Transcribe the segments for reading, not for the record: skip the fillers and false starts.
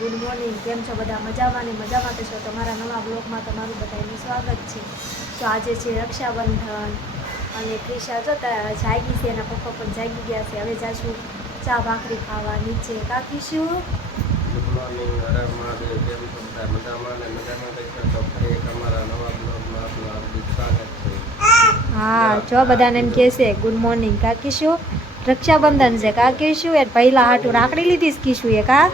Good morning. કેમ છો બધા? મજામાં ને મજામાં તો છો. તમારા નવા બ્લોગમાં તમારું બધાનું સ્વાગત છે. તો આજે છે રક્ષાબંધન અને ક્રિશા જોતા જાગી છે, એના પપ્પા પણ જાગી ગયા છે. હવે જાશું ચા ભાખરી ખાવા નીચે. કાકીશું ગુડ મોર્નિંગ. હર મહાદેવ. કેમ છો બધા? મજામાં ને મજામાં તો છો. ફરી એક અમારા નવા બ્લોગમાં આપનું હાર્દિક સ્વાગત છે. હા, જો બધાને એમ કહે છે ગુડ મોર્નિંગ. કાકીશું રક્ષાબંધન છે. કાકીશું એ પહેલા હાટું રાખડી લીધી છે. કીશું એ કા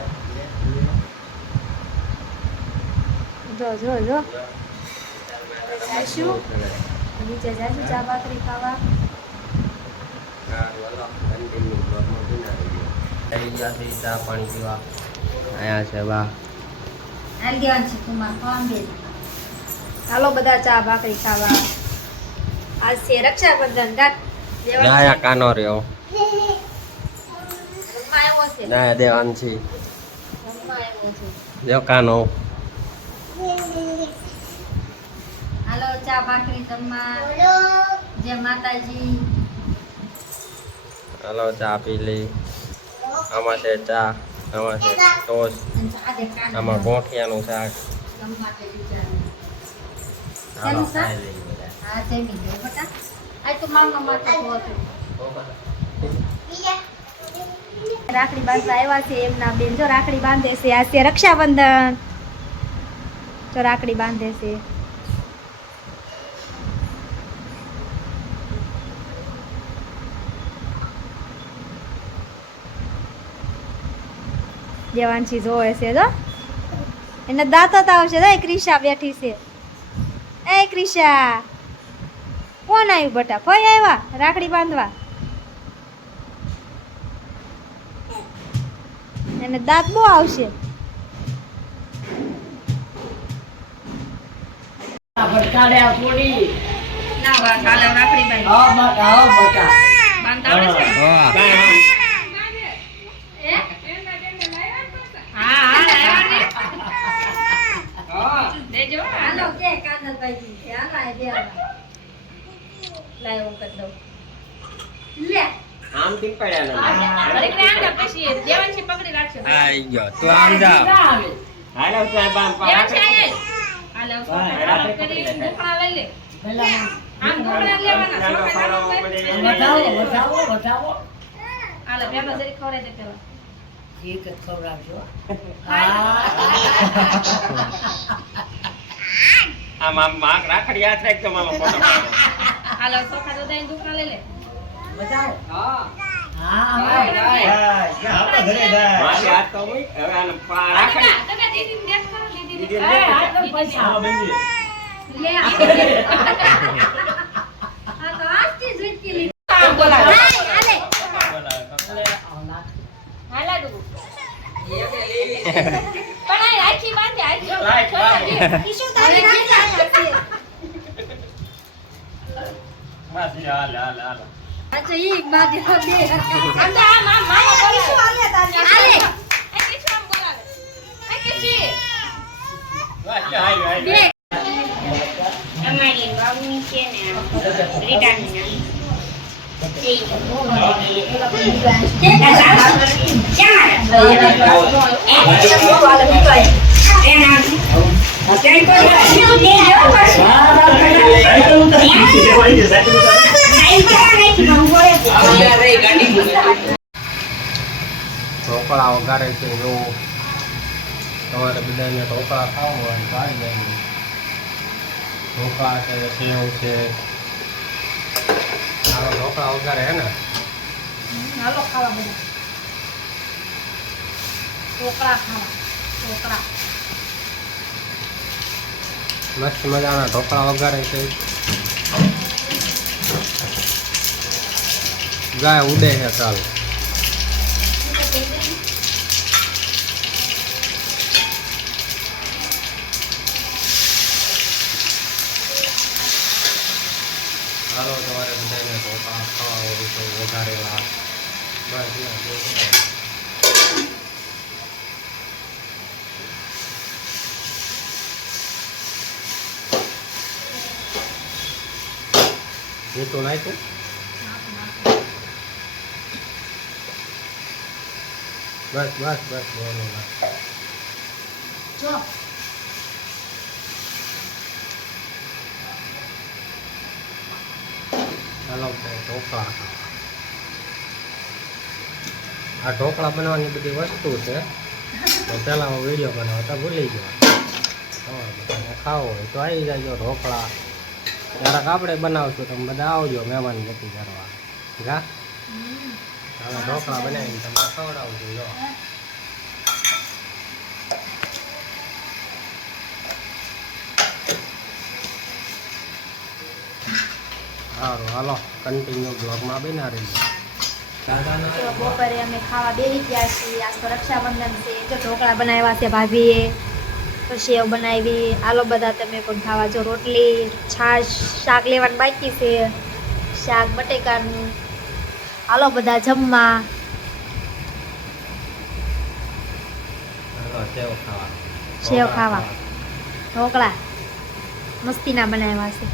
જો જો જો જાશું નીચે જાશું ચા ભાખરી ખાવા. ચા પાણી પીવા આયા છે બા. હાલો બધા ચા ભાખરી ખાવા. આજ છે રક્ષાબંધન. નાયા કાનો રહ્યો નાયા દેવાંશી જો કાનો. હાલો ચા ભાખરી જમવા. જય માતાજી. હાલો ચા પી લઈ. આમાં છે ચા, આમાં છે ટોસ્ટ, આમાં ગોઠિયાનું શાક. હાલો ખાઈ લઈએ બધા. રાખડી બાંધવા આવ્યા છે એમના બેન. જો રાખડી બાંધે છે. આજ છે રક્ષાબંધન. તો રાખડી બાંધે છે. દેવાંશી જોવે છે. જો એને દાંત આવશે. તો ક્રિશા બેઠી છે. એ ક્રિશા કોણ આવ્યું બટા? ફઈ આવ્યા રાખડી બાંધવા. એને દાંત બહુ આવશે. આમ થી પડ્યા આઈ ગયો તું આમ જા. હાલો સાહેબ આમ આમ આમ માક રાખડી યાદ રાખજો મામા ફોટો પાડો. હાલો સોખા તો દઈને દુખણા લઈ લે. બતાવો. હા હા આપણા ઘરે જાય. મારી હાથ તો હોય હવે આને રાખડી તમે દીદી દેખ કરો દીદી. દીદી એ આટલો પૈસા હા બેનજી. લે આ તો આજથી જ રીતકી લીધી. બોલા હાલે હાલા દુગુ. પણ આ આખી બાંધે આખી ઈશુ તારી રાખી. બસ હાલ હાલ હાલ. અચ્છા ઈ બાંધી તો બે આમ આ મામા ઈશુ હાલે તારી હાલે. એ ઈશુ આમ બોલાવે. એ કેસી બસ હાલ હાલ. અમારી બાબુની છે ને રીટાની ઢોકળા વગાડે છે. જો તમારે બધાને ઢોકળા ખાવા હોય તો આવી જાય. ઢોકળા છે, સેવ છે. હાલો ઢોકળા વગાડે હે ને. હાલો ખાવા બધા. ઢોકળા ખાવા ઢોકળા. મસ્ત મજાના ઢોકળા વગાડે છે. ગાય ઉડે છે. ચાલ હાલો તમારે બધાને ઢોકળા ખાવા હોય તો વઘારેલા બસ મીઠું નાખ્યું. બસ બસ બસ બોલો ના. ચાલો ભાઈ ઢોકળા આ ઢોકળા બનાવવાની બધી વસ્તુ છે તો પહેલાં હું વિડીયો બનાવતા ભૂલી ગયો બધાને ખાવો હોય તો આવી જાજો ઢોકળા જરાક આપણે બનાવશું તમે બધા આવજો મહેમાન ગતિ કરવા ગા હવે ઢોકળા બનાવીને તમને ખવડાવજો જો સારું હાલો કન્ટિન્યુ બ્લોગમાં બના રહી તો બપોરે અમે ખાવા બેસી ગયા છીએ. આજ તો રક્ષાબંધન છે. જો ઢોકળા બનાવ્યા છે ભાભીએ, તો સેવ બનાવી. આલો બધા તમે પણ ખાવા. જો રોટલી, છાશ, શાક લેવાનું બાકી છે, શાક બટેકાનું. હાલો બધા જમવા. હાલો સેવ ખાવા સેવ ખાવા. ઢોકળા મસ્તીના બનાવ્યા છે.